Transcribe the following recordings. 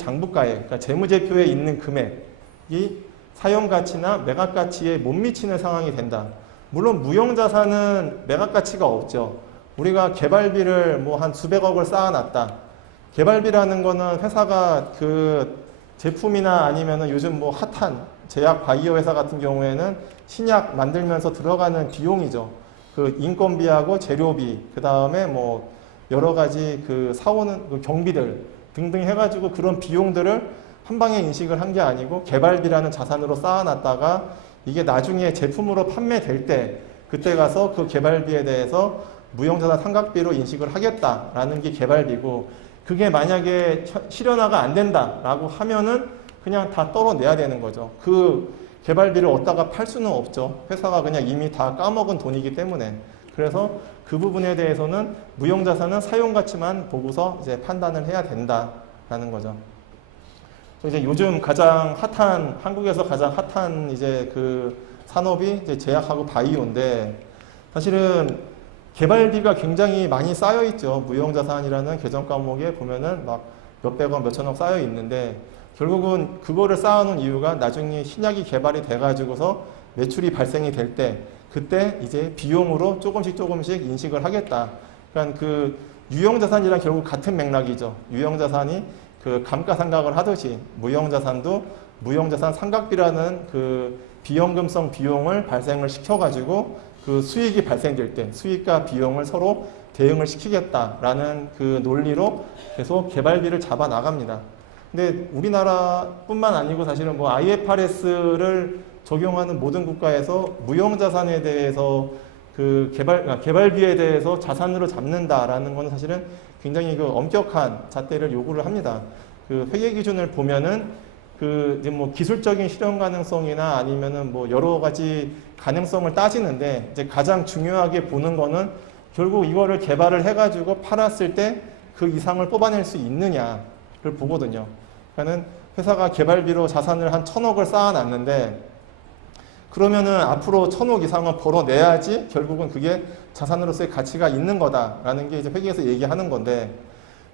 장부가액, 그러니까 재무제표에 있는 금액이 사용가치나 매각가치에 못 미치는 상황이 된다. 물론 무형자산은 매각가치가 없죠. 우리가 개발비를 뭐 한 수백억을 쌓아놨다. 개발비라는 거는 회사가 그 제품이나 아니면은 요즘 뭐 핫한 제약 바이오 회사 같은 경우에는 신약 만들면서 들어가는 비용이죠. 그 인건비하고 재료비, 그 다음에 뭐 여러 가지 그 사오는 그 경비들 등등 해가지고 그런 비용들을 한 방에 인식을 한 게 아니고 개발비라는 자산으로 쌓아놨다가 이게 나중에 제품으로 판매될 때 그때 가서 그 개발비에 대해서 무형자산 상각비로 인식을 하겠다라는 게 개발비고, 그게 만약에 실현화가 안 된다라고 하면은 그냥 다 떨어내야 되는 거죠. 그 개발비를 얻다가 팔 수는 없죠. 회사가 그냥 이미 다 까먹은 돈이기 때문에. 그래서 그 부분에 대해서는 무형자산은 사용가치만 보고서 이제 판단을 해야 된다라는 거죠. 이제 요즘 가장 핫한, 한국에서 가장 핫한 이제 그 산업이 이제 제약하고 바이오인데, 사실은 개발비가 굉장히 많이 쌓여 있죠. 무형자산이라는 계정 과목에 보면은 막 몇백억, 몇천억 쌓여 있는데, 결국은 그거를 쌓아놓은 이유가 나중에 신약이 개발이 돼가지고서 매출이 발생이 될 때, 그때 이제 비용으로 조금씩 인식을 하겠다. 그러니까 그 유형자산이랑 결국 같은 맥락이죠. 유형자산이 그 감가상각을 하듯이 무형자산도 무형자산 상각비라는 그 비연금성 비용을 발생을 시켜가지고 그 수익이 발생될 때 수익과 비용을 서로 대응을 시키겠다라는 그 논리로 계속 개발비를 잡아 나갑니다. 근데 우리나라뿐만 아니고 사실은 뭐 IFRS를 적용하는 모든 국가에서 무형자산에 대해서 그 개발비에 대해서 자산으로 잡는다라는 것은 사실은 굉장히 그 엄격한 잣대를 요구를 합니다. 그 회계 기준을 보면은 그 이제 뭐 기술적인 실현 가능성이나 아니면은 뭐 여러 가지 가능성을 따지는데, 이제 가장 중요하게 보는 거는 결국 이거를 개발을 해가지고 팔았을 때 그 이상을 뽑아낼 수 있느냐를 보거든요. 그러니까는 회사가 개발비로 자산을 한 1,000억을 쌓아놨는데, 그러면은 앞으로 1,000억 이상은 벌어내야지 결국은 그게 자산으로서의 가치가 있는 거다라는 게 이제 회계에서 얘기하는 건데,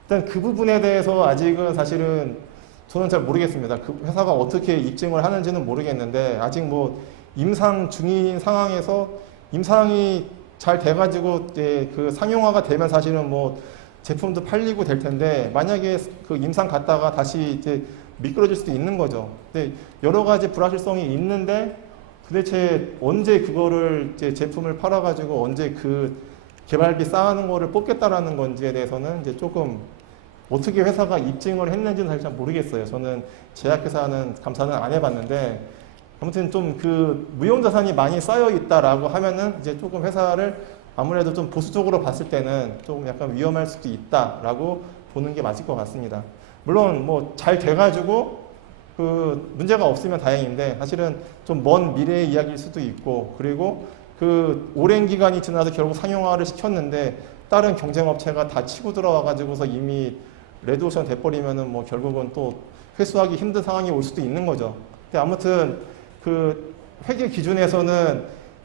일단 그 부분에 대해서 아직은 사실은 저는 잘 모르겠습니다. 그 회사가 어떻게 입증을 하는지는 모르겠는데, 아직 뭐 임상 중인 상황에서 임상이 잘 돼가지고 이제 그 상용화가 되면 사실은 뭐 제품도 팔리고 될 텐데, 만약에 그 임상 갔다가 다시 이제 미끄러질 수도 있는 거죠. 근데 여러 가지 불확실성이 있는데 도대체 언제 그거를 이제 제품을 팔아가지고 언제 그 개발비 쌓아놓은 거를 뽑겠다라는 건지에 대해서는 이제 조금 어떻게 회사가 입증을 했는지는 사실 잘 모르겠어요. 저는 제약회사는 감사는 안 해봤는데, 아무튼 좀 그 무형자산이 많이 쌓여 있다라고 하면은 이제 조금 회사를 아무래도 좀 보수적으로 봤을 때는 조금 약간 위험할 수도 있다라고 보는 게 맞을 것 같습니다. 물론 뭐 잘 돼가지고 그 문제가 없으면 다행인데, 사실은 좀 먼 미래의 이야기일 수도 있고, 그리고 그 오랜 기간이 지나서 결국 상용화를 시켰는데 다른 경쟁업체가 다 치고 들어와가지고서 이미 레드오션 돼버리면은 뭐 결국은 또 회수하기 힘든 상황이 올 수도 있는 거죠. 근데 아무튼 그 회계 기준에서는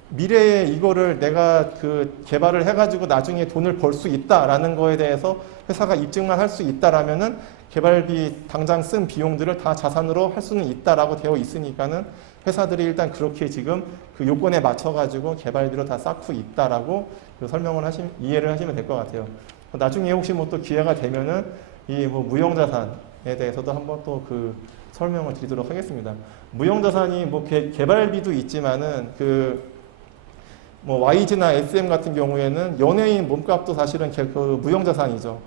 미래에 이거를 내가 그 개발을 해가지고 나중에 돈을 벌 수 있다라는 거에 대해서 회사가 입증만 할 수 있다라면은 개발비 당장 쓴 비용들을 다 자산으로 할 수는 있다라고 되어 있으니까는 회사들이 일단 그렇게 지금 그 요건에 맞춰가지고 개발비로 다 쌓고 있다라고 그 설명을 이해를 하시면 될 것 같아요. 나중에 혹시 뭐 또 기회가 되면은 이 뭐 무형자산에 대해서도 한번 또 그 설명을 드리도록 하겠습니다. 무형자산이 뭐 개발비도 있지만은 그 뭐 YG나 SM 같은 경우에는 연예인 몸값도 사실은 그 무형자산이죠.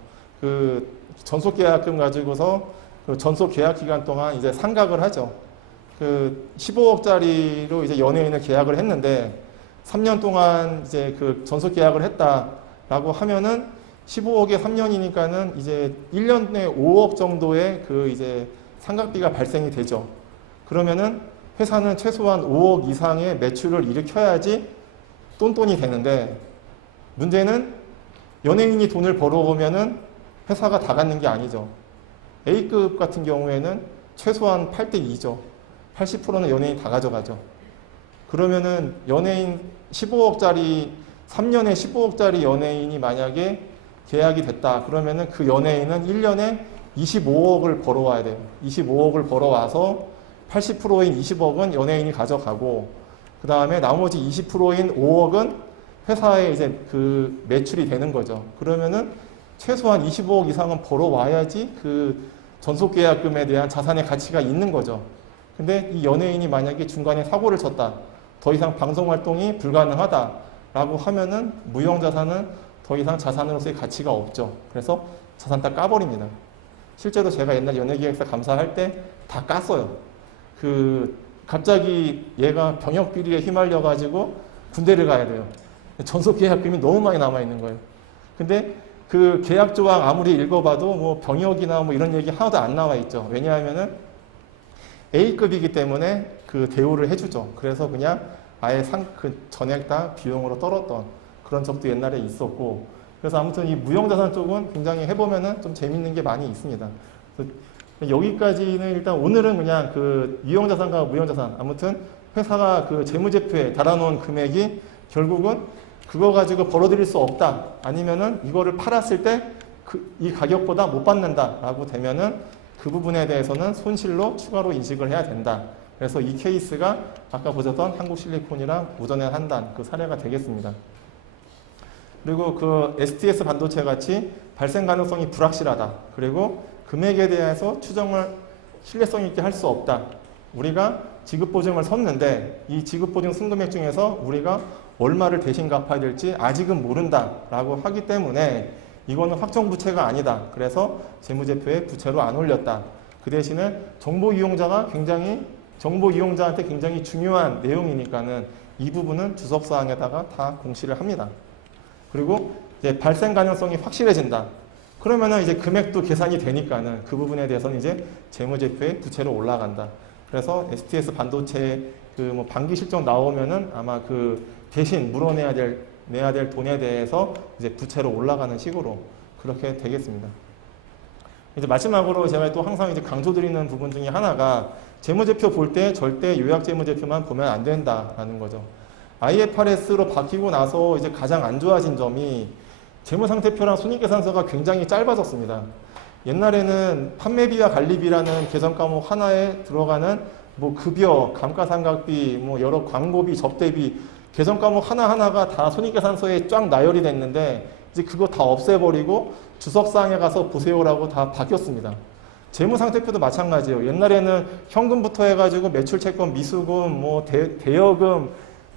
그 전속계약금 가지고서 그 전속계약 기간 동안 이제 상각을 하죠. 그 15억짜리로 이제 연예인을 계약을 했는데 3년 동안 이제 그 전속계약을 했다라고 하면은 15억에 3년이니까는 이제 1년에 5억 정도의 그 이제 상각비가 발생이 되죠. 그러면은 회사는 최소한 5억 이상의 매출을 일으켜야지 똔똔이 되는데, 문제는 연예인이 돈을 벌어오면은 회사가 다 갖는 게 아니죠. A급 같은 경우에는 최소한 8대2죠. 80%는 연예인이 다 가져가죠. 그러면은 연예인 15억짜리, 3년에 15억짜리 연예인이 만약에 계약이 됐다. 그러면은 그 연예인은 1년에 25억을 벌어와야 돼요. 25억을 벌어와서 80%인 20억은 연예인이 가져가고, 그 다음에 나머지 20%인 5억은 회사에 이제 그 매출이 되는 거죠. 그러면은 최소한 25억 이상은 벌어와야지 그 전속계약금에 대한 자산의 가치가 있는 거죠. 근데 이 연예인이 만약에 중간에 사고를 쳤다, 더 이상 방송 활동이 불가능하다라고 하면은 무형자산은 더 이상 자산으로서의 가치가 없죠. 그래서 자산 다 까버립니다. 실제로 제가 옛날 연예기획사 감사할 때 다 깠어요. 갑자기 얘가 병역 비리에 휘말려가지고 군대를 가야 돼요. 전속 계약금이 너무 많이 남아있는 거예요. 근데 그 계약 조항 아무리 읽어봐도 뭐 병역이나 뭐 이런 얘기 하나도 안 나와 있죠. 왜냐하면은 A급이기 때문에 그 대우를 해주죠. 그래서 그냥 아예 그 전액 다 비용으로 떨었던 그런 적도 옛날에 있었고, 그래서 아무튼 이 무형자산 쪽은 굉장히 해보면은 좀 재밌는 게 많이 있습니다. 여기까지는 일단 오늘은 그냥 그 유형자산과 무형자산, 아무튼 회사가 그 재무제표에 달아놓은 금액이 결국은 그거 가지고 벌어들일 수 없다, 아니면은 이거를 팔았을 때 이 가격보다 못 받는다라고 되면은 그 부분에 대해서는 손실로 추가로 인식을 해야 된다. 그래서 이 케이스가 아까 보셨던 한국실리콘이랑 우전의 한단 그 사례가 되겠습니다. 그리고 그 STS 반도체 같이 발생 가능성이 불확실하다. 그리고 금액에 대해서 추정을 신뢰성 있게 할 수 없다. 우리가 지급보증을 섰는데 이 지급보증 순금액 중에서 우리가 얼마를 대신 갚아야 될지 아직은 모른다라고 하기 때문에 이거는 확정부채가 아니다. 그래서 재무제표에 부채로 안 올렸다. 그 대신에 정보 이용자한테 굉장히 중요한 내용이니까는 이 부분은 주석사항에다가 다 공시를 합니다. 그리고 이제 발생 가능성이 확실해진다. 그러면은 이제 금액도 계산이 되니까는 그 부분에 대해서는 이제 재무제표에 부채로 올라간다. 그래서 STS 반도체 그 뭐 반기 실적 나오면은 아마 그 대신 내야 될 돈에 대해서 이제 부채로 올라가는 식으로 그렇게 되겠습니다. 이제 마지막으로 제가 또 항상 이제 강조드리는 부분 중에 하나가 재무제표 볼 때 절대 요약재무제표만 보면 안 된다라는 거죠. IFRS로 바뀌고 나서 이제 가장 안 좋아진 점이 재무상태표랑 손익계산서가 굉장히 짧아졌습니다. 옛날에는 판매비와 관리비라는 계산 과목 하나에 들어가는 뭐 급여, 감가상각비, 뭐 여러 광고비, 접대비, 계산 과목 하나하나가 다 손익계산서에 쫙 나열이 됐는데 이제 그거 다 없애버리고 주석사항에 가서 보세요라고 다 바뀌었습니다. 재무상태표도 마찬가지예요. 옛날에는 현금부터 해가지고 매출채권, 미수금, 뭐 대여금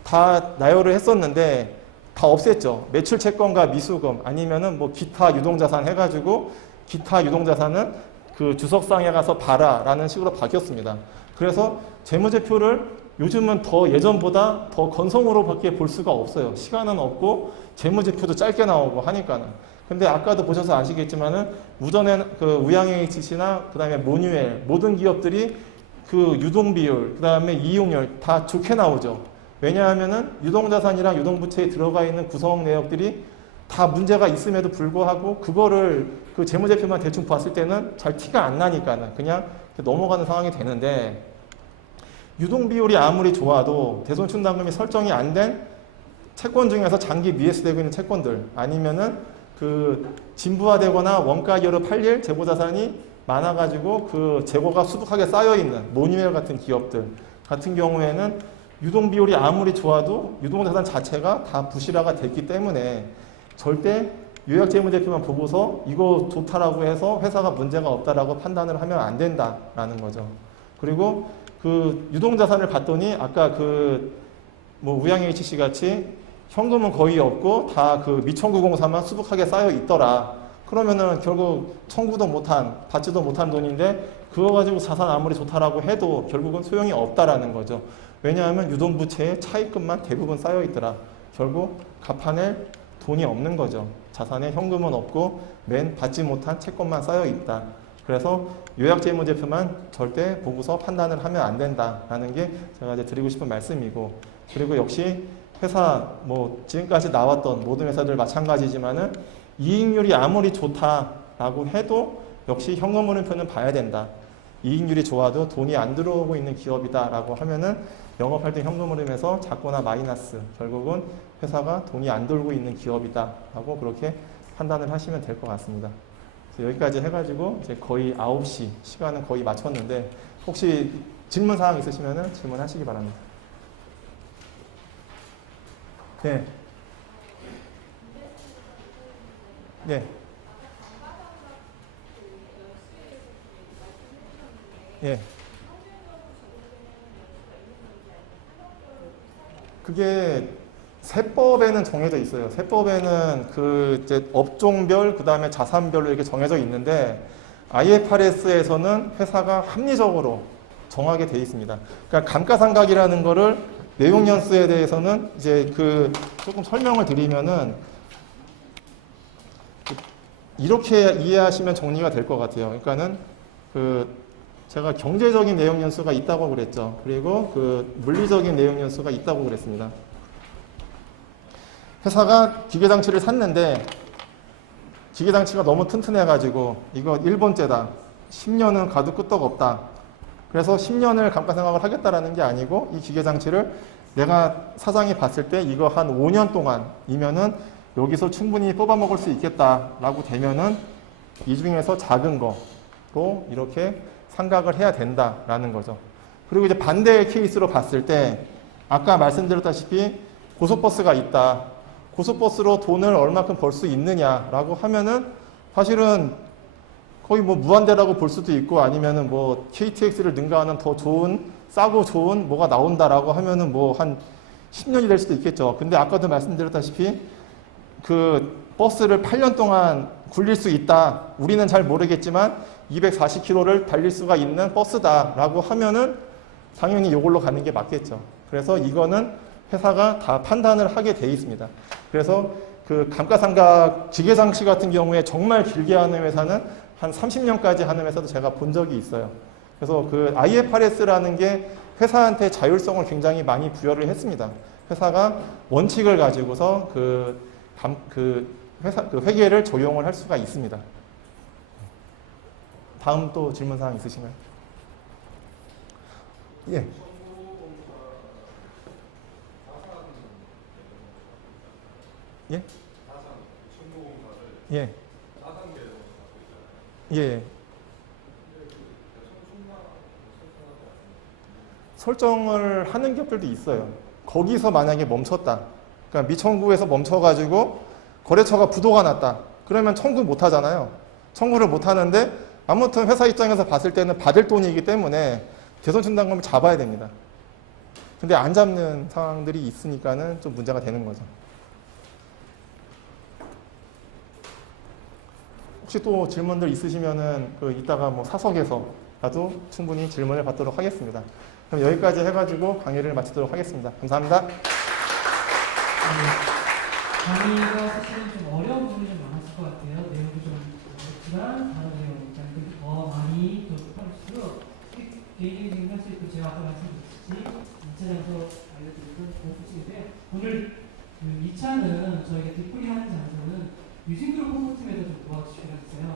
다 나열을 했었는데 다 없앴죠. 매출채권과 미수금 아니면은 뭐 기타 유동자산 해가지고 기타 유동자산은 그 주석상에 가서 봐라라는 식으로 바뀌었습니다. 그래서 재무제표를 요즘은 더 예전보다 더 건성으로밖에 볼 수가 없어요. 시간은 없고 재무제표도 짧게 나오고 하니까는. 근데 아까도 보셔서 아시겠지만은 우전에 그 우양HC나 그다음에 모뉴엘 모든 기업들이 그 유동비율 그다음에 이용률 다 좋게 나오죠. 왜냐하면은 유동자산이랑 유동부채에 들어가 있는 구성 내역들이 다 문제가 있음에도 불구하고 그거를 그 재무제표만 대충 봤을 때는 잘 티가 안 나니까는 그냥 넘어가는 상황이 되는데, 유동비율이 아무리 좋아도 대손충당금이 설정이 안 된 채권 중에서 장기 미해스되고 있는 채권들 아니면은 그 진부화되거나 원가 이하로 팔릴 재고자산이 많아가지고 그 재고가 수북하게 쌓여있는 모뉴엘 같은 기업들 같은 경우에는 유동비율이 아무리 좋아도 유동자산 자체가 다 부실화가 됐기 때문에 절대 요약재무제표만 보고서 이거 좋다라고 해서 회사가 문제가 없다라고 판단을 하면 안 된다라는 거죠. 그리고 그 유동자산을 봤더니 아까 그 뭐 우양HC 같이 현금은 거의 없고 다 그 미청구공사만 수북하게 쌓여 있더라. 그러면은 결국 청구도 못한, 받지도 못한 돈인데 그거 가지고 자산 아무리 좋다라고 해도 결국은 소용이 없다라는 거죠. 왜냐하면 유동부채에 차입금만 대부분 쌓여 있더라. 결국 갚아낼 돈이 없는 거죠. 자산에 현금은 없고 맨 받지 못한 채권만 쌓여 있다. 그래서 요약재무제표만 절대 보고서 판단을 하면 안 된다라는 게 제가 이제 드리고 싶은 말씀이고, 그리고 역시 회사 뭐 지금까지 나왔던 모든 회사들 마찬가지지만은 이익률이 아무리 좋다라고 해도 역시 현금 흐름표는 봐야 된다. 이익률이 좋아도 돈이 안 들어오고 있는 기업이다라고 하면은 영업할 때 현금 흐름에서 작거나 마이너스, 결국은 회사가 돈이 안 돌고 있는 기업이다라고 그렇게 판단을 하시면 될 것 같습니다. 그래서 여기까지 해가지고 이제 거의 9시 시간은 거의 맞췄는데 혹시 질문 사항 있으시면 질문하시기 바랍니다. 네. 네. 예. 그게 세법에는 정해져 있어요. 세법에는 그 이제 업종별 그다음에 자산별로 이렇게 정해져 있는데 IFRS에서는 회사가 합리적으로 정하게 돼 있습니다. 그러니까 감가상각이라는 거를 내용연수에 대해서는 이제 그 조금 설명을 드리면은 이렇게 이해하시면 정리가 될 것 같아요. 그러니까는 그 제가 경제적인 내용연수가 있다고 그랬죠. 그리고 그 물리적인 내용연수가 있다고 그랬습니다. 회사가 기계장치를 샀는데 기계장치가 너무 튼튼해가지고 이거 일본제다. 10년은 가도 끄떡 없다. 그래서 10년을 감가상각을 하겠다라는 게 아니고 이 기계장치를 내가 사장이 봤을 때 이거 한 5년 동안이면은 여기서 충분히 뽑아먹을 수 있겠다라고 되면은 이 중에서 작은 거로 이렇게 상각을 해야 된다라는 거죠. 그리고 이제 반대의 케이스로 봤을 때 아까 말씀드렸다시피 고속버스가 있다. 고속버스로 돈을 얼마큼 벌 수 있느냐라고 하면은 사실은 거의 뭐 무한대라고 볼 수도 있고 아니면은 뭐 KTX를 능가하는 더 좋은 싸고 좋은 뭐가 나온다라고 하면은 뭐 한 10년이 될 수도 있겠죠. 근데 아까도 말씀드렸다시피 그 버스를 8년 동안 굴릴 수 있다. 우리는 잘 모르겠지만 240km를 달릴 수가 있는 버스다라고 하면은 당연히 이걸로 가는 게 맞겠죠. 그래서 이거는 회사가 다 판단을 하게 돼 있습니다. 그래서 그 감가상각 기계장치 같은 경우에 정말 길게 하는 회사는 한 30년까지 하는 회사도 제가 본 적이 있어요. 그래서 그 IFRS라는 게 회사한테 자율성을 굉장히 많이 부여를 했습니다. 회사가 원칙을 가지고서 회사 회계를 조용을 할 수가 있습니다. 다음 또 질문 사항 있으신가요? 예. 예? 예. 예. 설정을 하는 기업들도 있어요. 거기서 만약에 멈췄다. 그러니까 미청구에서 멈춰가지고 거래처가 부도가 났다. 그러면 청구 못 하잖아요. 청구를 못 하는데 아무튼 회사 입장에서 봤을 때는 받을 돈이기 때문에 개선충당금을 잡아야 됩니다. 근데 안 잡는 상황들이 있으니까는 좀 문제가 되는 거죠. 혹시 또 질문들 있으시면은 이따가 뭐 사석에서라도 충분히 질문을 받도록 하겠습니다. 그럼 여기까지 해가지고 강의를 마치도록 하겠습니다. 감사합니다. 강의가 사실은 좀 어려운 부분이 좀 많았을 것 같아요. 내용도 좀 어렵지만 다른 내용 더 많이 접할수록 개인적인 사실 또 제가 아까 말씀드렸듯이 2차에서 알려드렸던 부분인데요. 오늘 2차는 저희가 뒷풀이 하는 장소는 유진그룹 홍보팀에서 좀 도와주시기로 했어요.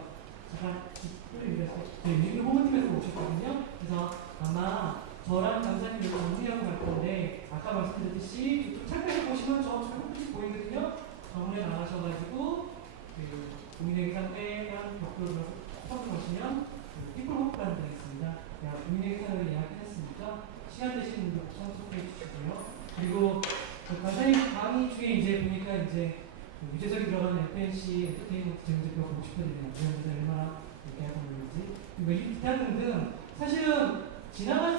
잠깐 뒷풀이 위해서 저희 유진그룹 홍보팀에서 오셨거든요. 그래서 아마 저랑 강사님이 정리하고 갈 건데 아까 말씀드렸듯이 좀 착각해 보시면 저 조금씩 보이거든요. 병원에 나가셔가지고 국민회계 상대랑 벽돌을 처음 보시면 피플 호프라는 데가 있습니다. 국민회계 상을 예약했으니까 시간 되시는 분들 참석해 주시고요. 그리고 강사님 강의 중에 이제 보니까 이제 유재석이 들어가는 FNC 엔터테인먼트 재무제표가 보고 싶어지네요. 우리한테 얼마나 이렇게 하고 있는지. 그리고 이 기타 등등 사실은 지나간